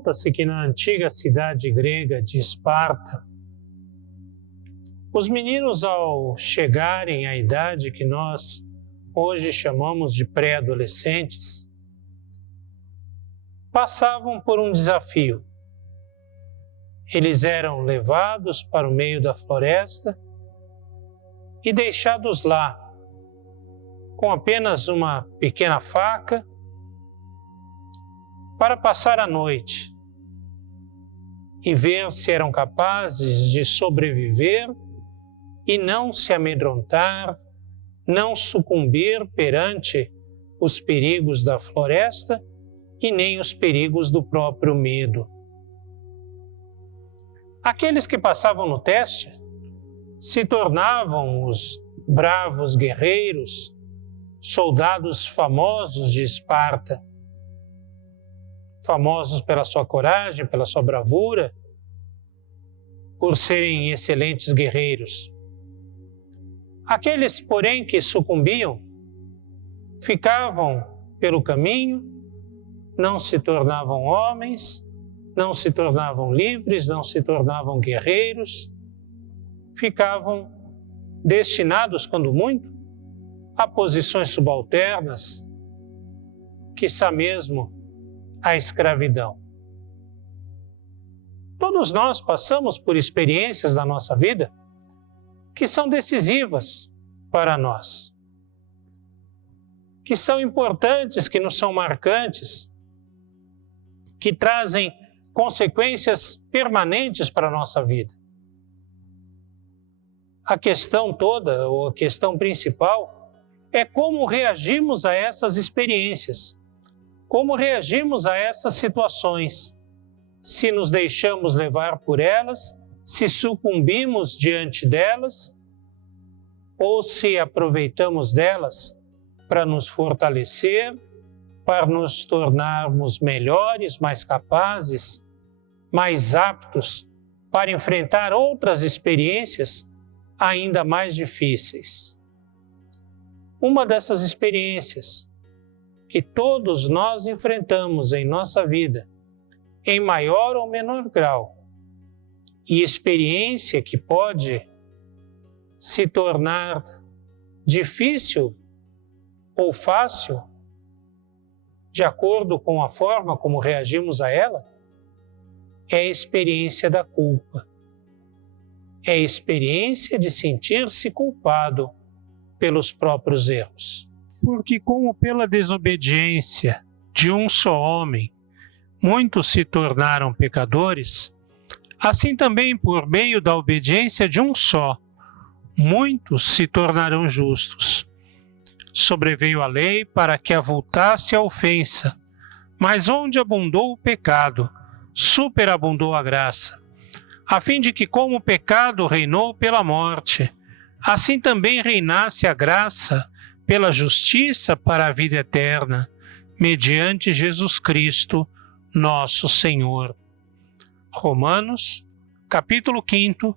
Conta-se que na antiga cidade grega de Esparta, os meninos, ao chegarem à idade que nós hoje chamamos de pré-adolescentes, passavam por um desafio. Eles eram levados para o meio da floresta e deixados lá, com apenas uma pequena faca, para passar a noite e ver se eram capazes de sobreviver e não se amedrontar, não sucumbir perante os perigos da floresta e nem os perigos do próprio medo. Aqueles que passavam no teste se tornavam os bravos guerreiros, soldados famosos de Esparta, famosos pela sua coragem, pela sua bravura, por serem excelentes guerreiros. Aqueles, porém, que sucumbiam, ficavam pelo caminho, não se tornavam homens, não se tornavam livres, não se tornavam guerreiros, ficavam destinados, quando muito, a posições subalternas, quiçá mesmo a escravidão. Todos nós passamos por experiências na nossa vida que são decisivas para nós, que são importantes, que nos são marcantes, que trazem consequências permanentes para a nossa vida. A questão toda, ou a questão principal, é como reagimos a essas experiências, como reagimos a essas situações, se nos deixamos levar por elas, se sucumbimos diante delas, ou se aproveitamos delas para nos fortalecer, para nos tornarmos melhores, mais capazes, mais aptos para enfrentar outras experiências ainda mais difíceis. Uma dessas experiências que todos nós enfrentamos em nossa vida, em maior ou menor grau, e experiência que pode se tornar difícil ou fácil, de acordo com a forma como reagimos a ela, é a experiência da culpa. É a experiência de sentir-se culpado pelos próprios erros. Porque como pela desobediência de um só homem, muitos se tornaram pecadores, assim também por meio da obediência de um só, muitos se tornarão justos. Sobreveio a lei para que avultasse a ofensa, mas onde abundou o pecado, superabundou a graça, a fim de que, como o pecado reinou pela morte, assim também reinasse a graça pela justiça para a vida eterna, mediante Jesus Cristo, nosso Senhor. Romanos, capítulo 5,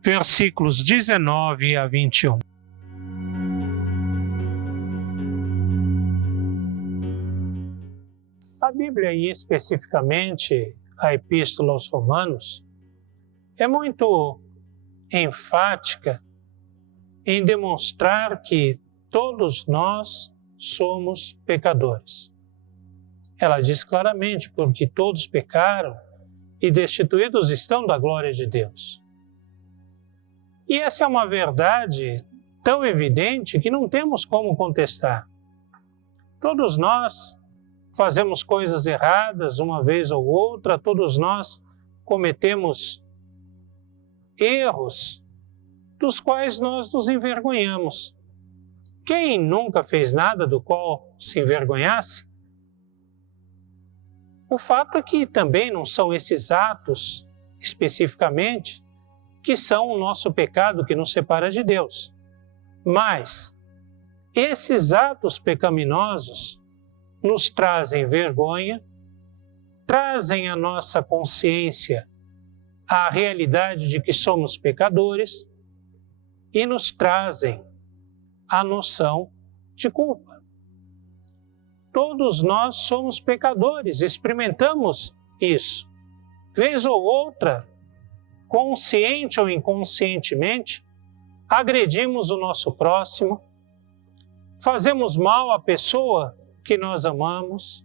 versículos 19 a 21. A Bíblia, e especificamente a Epístola aos Romanos, é muito enfática em demonstrar que todos nós somos pecadores. Ela diz claramente, porque todos pecaram e destituídos estão da glória de Deus. E essa é uma verdade tão evidente que não temos como contestar. Todos nós fazemos coisas erradas uma vez ou outra, todos nós cometemos erros dos quais nós nos envergonhamos. Quem nunca fez nada do qual se envergonhasse? O fato é que também não são esses atos, especificamente, que são o nosso pecado que nos separa de Deus. Mas esses atos pecaminosos nos trazem vergonha, trazem à nossa consciência a realidade de que somos pecadores e nos trazem a noção de culpa. Todos nós somos pecadores, experimentamos isso. Vez ou outra, consciente ou inconscientemente, agredimos o nosso próximo, fazemos mal à pessoa que nós amamos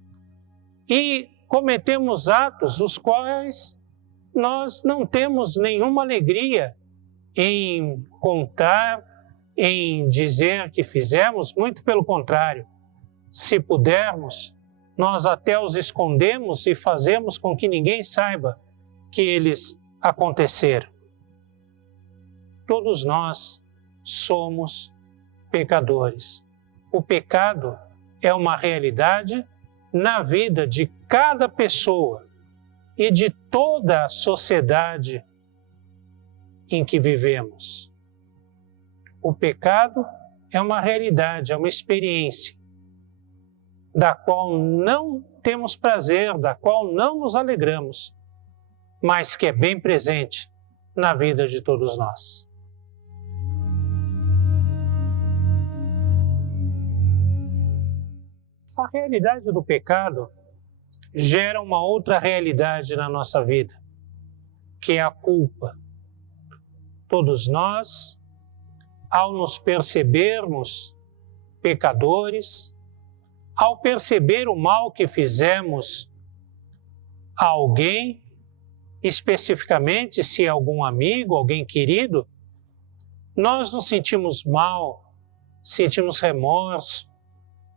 e cometemos atos dos quais nós não temos nenhuma alegria em contar, em dizer que fizemos, muito pelo contrário. Se pudermos, nós até os escondemos e fazemos com que ninguém saiba que eles aconteceram. Todos nós somos pecadores. O pecado é uma realidade na vida de cada pessoa e de toda a sociedade em que vivemos. O pecado é uma realidade, é uma experiência da qual não temos prazer, da qual não nos alegramos, mas que é bem presente na vida de todos nós. A realidade do pecado gera uma outra realidade na nossa vida, que é a culpa. Todos nós, ao nos percebermos pecadores, ao perceber o mal que fizemos a alguém, especificamente se é algum amigo, alguém querido, nós nos sentimos mal, sentimos remorso,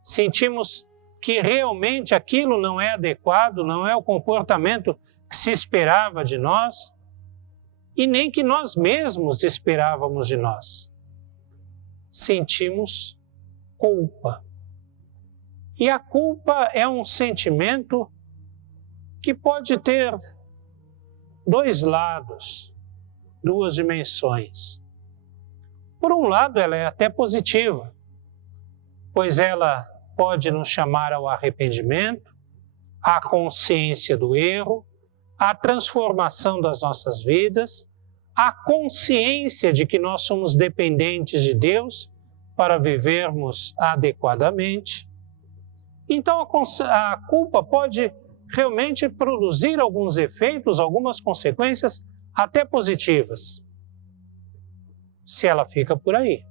sentimos que realmente aquilo não é adequado, não é o comportamento que se esperava de nós e nem que nós mesmos esperávamos de nós. Sentimos culpa. E a culpa é um sentimento que pode ter dois lados, duas dimensões. Por um lado, ela é até positiva, pois ela pode nos chamar ao arrependimento, à consciência do erro, à transformação das nossas vidas, à consciência de que nós somos dependentes de Deus para vivermos adequadamente. Então, a culpa pode realmente produzir alguns efeitos, algumas consequências até positivas, se ela fica por aí.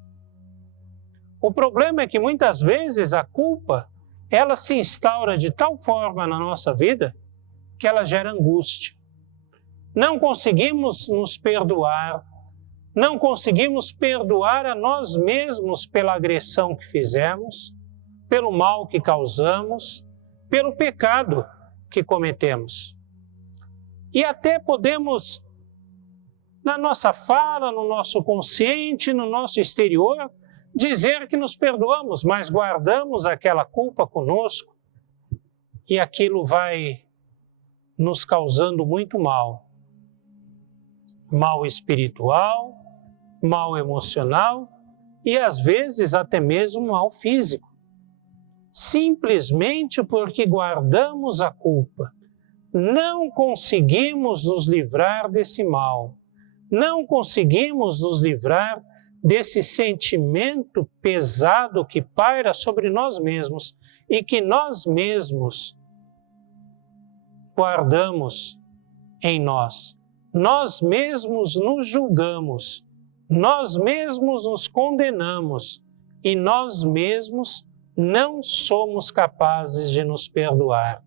O problema é que muitas vezes a culpa, ela se instaura de tal forma na nossa vida que ela gera angústia. Não conseguimos nos perdoar, não conseguimos perdoar a nós mesmos pela agressão que fizemos, pelo mal que causamos, pelo pecado que cometemos. E até podemos, na nossa fala, no nosso consciente, no nosso exterior, dizer que nos perdoamos, mas guardamos aquela culpa conosco e aquilo vai nos causando muito mal. Mal espiritual, mal emocional e às vezes até mesmo mal físico. Simplesmente porque guardamos a culpa. Não conseguimos nos livrar desse mal. Não conseguimos nos livrar desse sentimento pesado que paira sobre nós mesmos e que nós mesmos guardamos em nós. Nós mesmos nos julgamos, nós mesmos nos condenamos e nós mesmos não somos capazes de nos perdoar.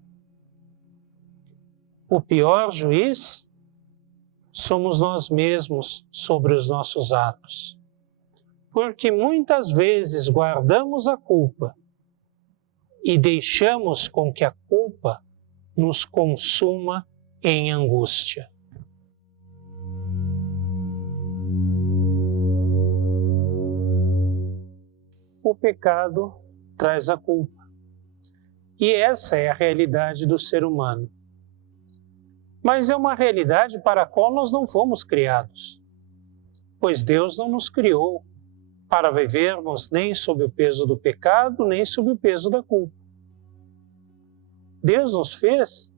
O pior juiz somos nós mesmos sobre os nossos atos, porque muitas vezes guardamos a culpa e deixamos com que a culpa nos consuma em angústia. O pecado traz a culpa. E essa é a realidade do ser humano. Mas é uma realidade para a qual nós não fomos criados, pois Deus não nos criou para vivermos nem sob o peso do pecado, nem sob o peso da culpa. Deus nos fez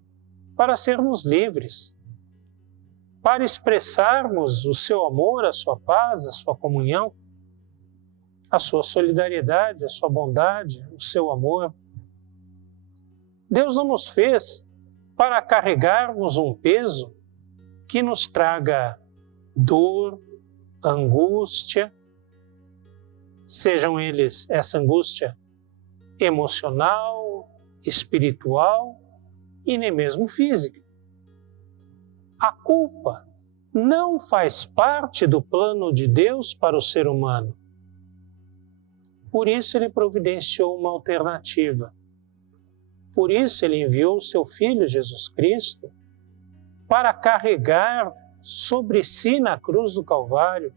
para sermos livres, para expressarmos o seu amor, a sua paz, a sua comunhão, a sua solidariedade, a sua bondade, o seu amor. Deus não nos fez para carregarmos um peso que nos traga dor, angústia, sejam eles essa angústia emocional, espiritual e nem mesmo física. A culpa não faz parte do plano de Deus para o ser humano. Por isso ele providenciou uma alternativa. Por isso ele enviou o seu Filho Jesus Cristo para carregar sobre si na cruz do Calvário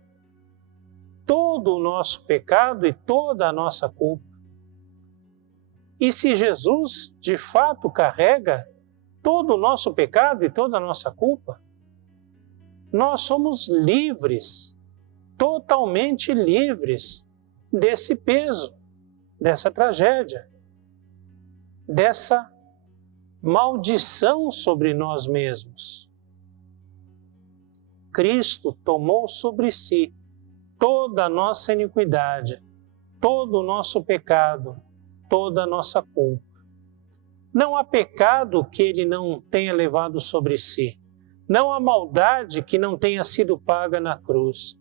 todo o nosso pecado e toda a nossa culpa. E se Jesus de fato carrega todo o nosso pecado e toda a nossa culpa, nós somos livres, totalmente livres desse peso, dessa tragédia, dessa maldição sobre nós mesmos. Cristo tomou sobre si toda a nossa iniquidade, todo o nosso pecado, toda a nossa culpa. Não há pecado que ele não tenha levado sobre si. Não há maldade que não tenha sido paga na cruz.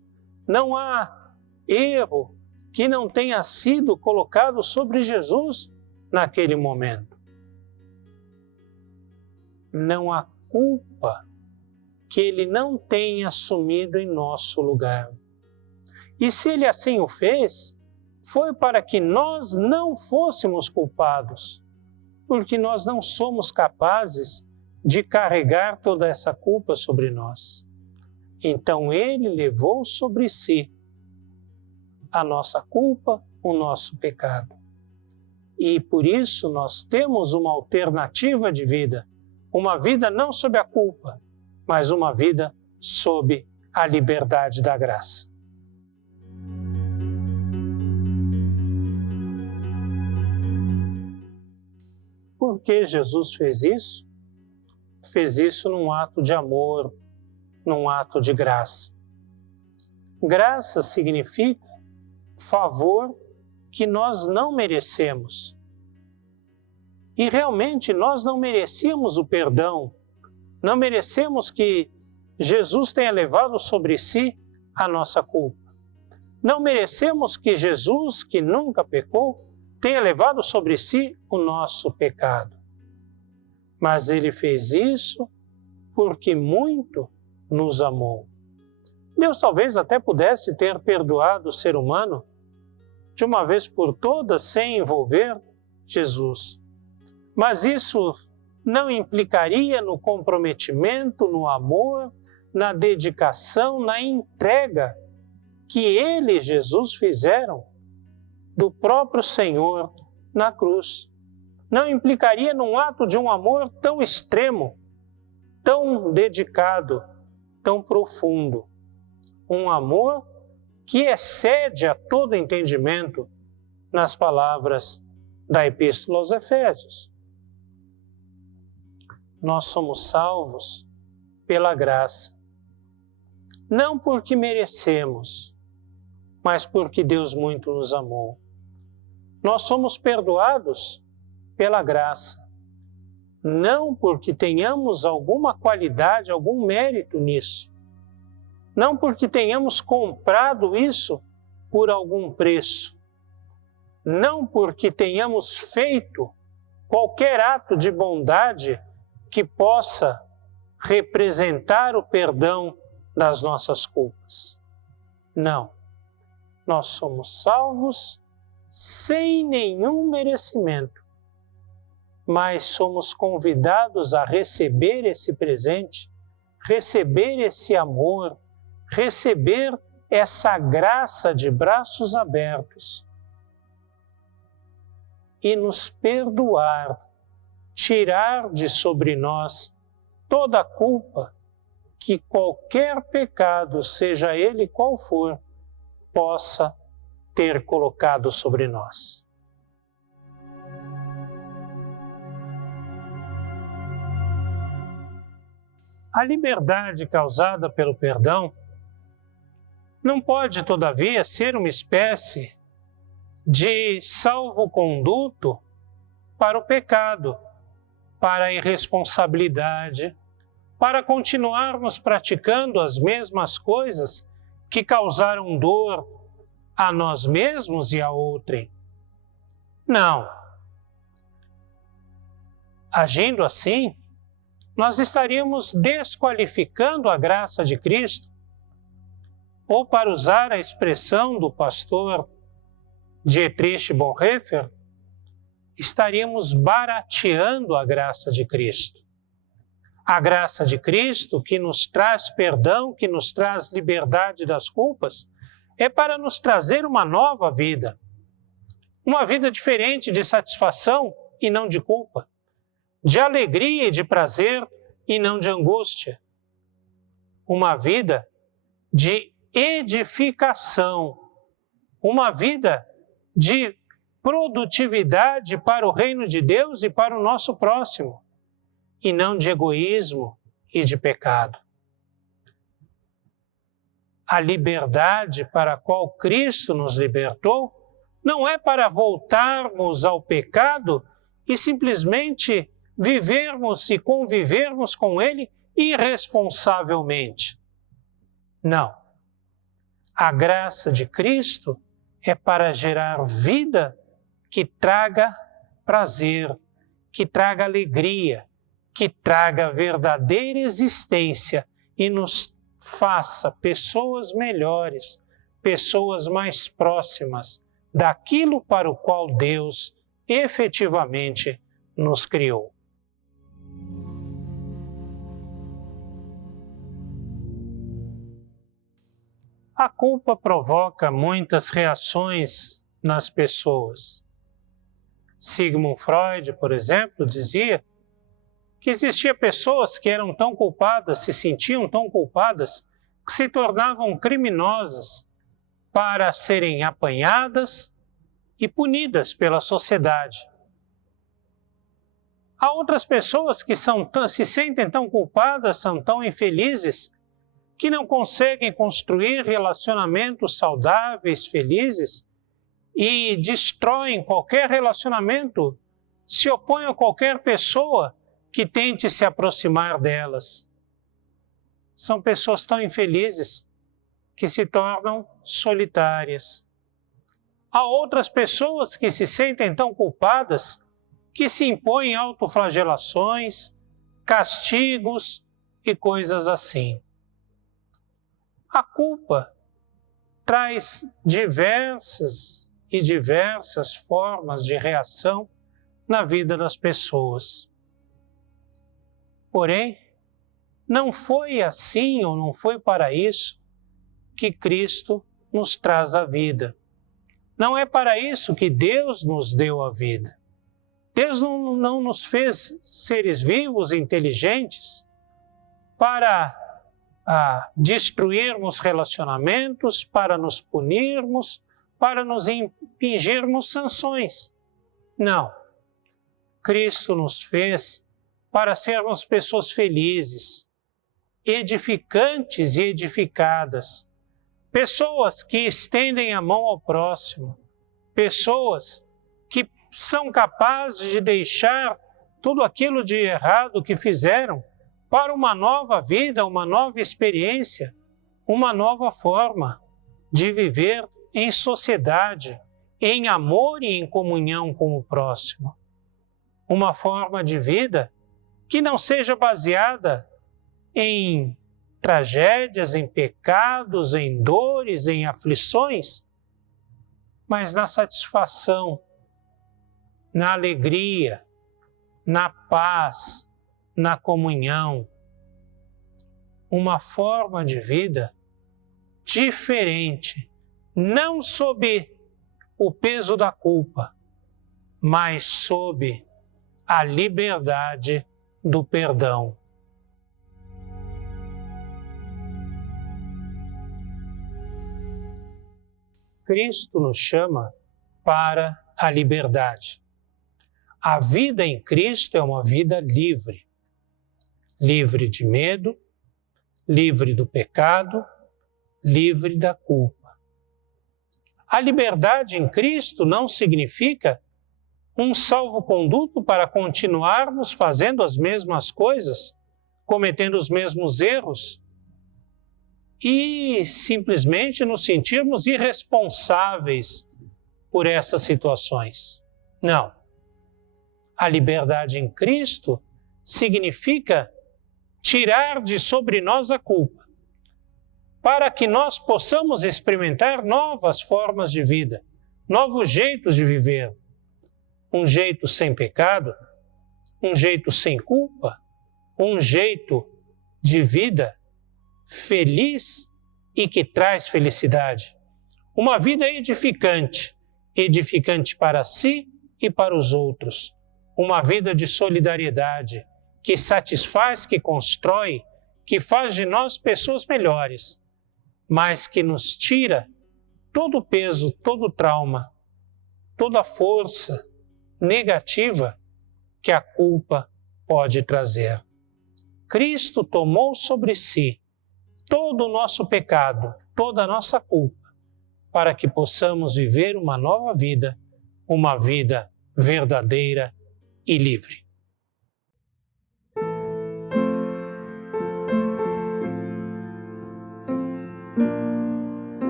Não há erro que não tenha sido colocado sobre Jesus naquele momento. Não há culpa que ele não tenha assumido em nosso lugar. E se ele assim o fez, foi para que nós não fôssemos culpados, porque nós não somos capazes de carregar toda essa culpa sobre nós. Então ele levou sobre si a nossa culpa, o nosso pecado. E por isso nós temos uma alternativa de vida, uma vida não sob a culpa, mas uma vida sob a liberdade da graça. Por que Jesus fez isso? Fez isso num ato de amor, num ato de graça. Graça significa favor que nós não merecemos. E realmente nós não merecíamos o perdão, não merecemos que Jesus tenha levado sobre si a nossa culpa. Não merecemos que Jesus, que nunca pecou, tenha levado sobre si o nosso pecado. Mas ele fez isso porque muito nos amou. Deus talvez até pudesse ter perdoado o ser humano de uma vez por todas sem envolver Jesus. Mas isso não implicaria no comprometimento, no amor, na dedicação, na entrega que ele e Jesus fizeram do próprio Senhor na cruz. Não implicaria num ato de um amor tão extremo, tão dedicado, tão profundo. Um amor que excede a todo entendimento nas palavras da Epístola aos Efésios. Nós somos salvos pela graça. Não porque merecemos, mas porque Deus muito nos amou. Nós somos perdoados pela graça. Não porque tenhamos alguma qualidade, algum mérito nisso. Não porque tenhamos comprado isso por algum preço. Não porque tenhamos feito qualquer ato de bondade que possa representar o perdão das nossas culpas. Não. Nós somos salvos sem nenhum merecimento, mas somos convidados a receber esse presente, receber esse amor, receber essa graça de braços abertos e nos perdoar, tirar de sobre nós toda a culpa que qualquer pecado, seja ele qual for, possa ter colocado sobre nós. A liberdade causada pelo perdão não pode, todavia, ser uma espécie de salvo-conduto para o pecado, para a irresponsabilidade, para continuarmos praticando as mesmas coisas que causaram dor a nós mesmos e a outrem. Não. Agindo assim, nós estaríamos desqualificando a graça de Cristo, ou, para usar a expressão do pastor Dietrich Bonhoeffer, estaríamos barateando a graça de Cristo. A graça de Cristo, que nos traz perdão, que nos traz liberdade das culpas, é para nos trazer uma nova vida. Uma vida diferente, de satisfação e não de culpa, de alegria e de prazer e não de angústia. Uma vida de edificação, uma vida de produtividade para o reino de Deus e para o nosso próximo, e não de egoísmo e de pecado. A liberdade para a qual Cristo nos libertou não é para voltarmos ao pecado e simplesmente vivermos e convivermos com ele irresponsavelmente. Não. A graça de Cristo é para gerar vida que traga prazer, que traga alegria, que traga verdadeira existência e nos faça pessoas melhores, pessoas mais próximas daquilo para o qual Deus efetivamente nos criou. A culpa provoca muitas reações nas pessoas. Sigmund Freud, por exemplo, dizia que existiam pessoas que eram tão culpadas, se sentiam tão culpadas, que se tornavam criminosas para serem apanhadas e punidas pela sociedade. Há outras pessoas que se sentem tão culpadas, são tão infelizes, que não conseguem construir relacionamentos saudáveis, felizes, e destroem qualquer relacionamento, se opõem a qualquer pessoa que tente se aproximar delas. São pessoas tão infelizes que se tornam solitárias. Há outras pessoas que se sentem tão culpadas que se impõem autoflagelações, castigos e coisas assim. A culpa traz diversas formas de reação na vida das pessoas. Porém, não foi assim ou não foi para isso que Cristo nos traz a vida. Não é para isso que Deus nos deu a vida. Deus não nos fez seres vivos e inteligentes para destruirmos relacionamentos, para nos punirmos, para nos impingirmos sanções. Não. Cristo nos fez para sermos pessoas felizes, edificantes e edificadas, pessoas que estendem a mão ao próximo, pessoas que são capazes de deixar tudo aquilo de errado que fizeram para uma nova vida, uma nova experiência, uma nova forma de viver em sociedade, em amor e em comunhão com o próximo. Uma forma de vida que não seja baseada em tragédias, em pecados, em dores, em aflições, mas na satisfação, na alegria, na paz, na comunhão. Uma forma de vida diferente, não sob o peso da culpa, mas sob a liberdade do perdão. Cristo nos chama para a liberdade. A vida em Cristo é uma vida livre. Livre de medo, livre do pecado, livre da culpa. A liberdade em Cristo não significa um salvo-conduto para continuarmos fazendo as mesmas coisas, cometendo os mesmos erros e simplesmente nos sentirmos irresponsáveis por essas situações. Não. A liberdade em Cristo significa tirar de sobre nós a culpa, para que nós possamos experimentar novas formas de vida, novos jeitos de viver. Um jeito sem pecado, um jeito sem culpa, um jeito de vida feliz e que traz felicidade. Uma vida edificante, edificante para si e para os outros. Uma vida de solidariedade, que satisfaz, que constrói, que faz de nós pessoas melhores, mas que nos tira todo o peso, todo o trauma, toda a força negativa que a culpa pode trazer. Cristo tomou sobre si todo o nosso pecado, toda a nossa culpa, para que possamos viver uma nova vida, uma vida verdadeira e livre.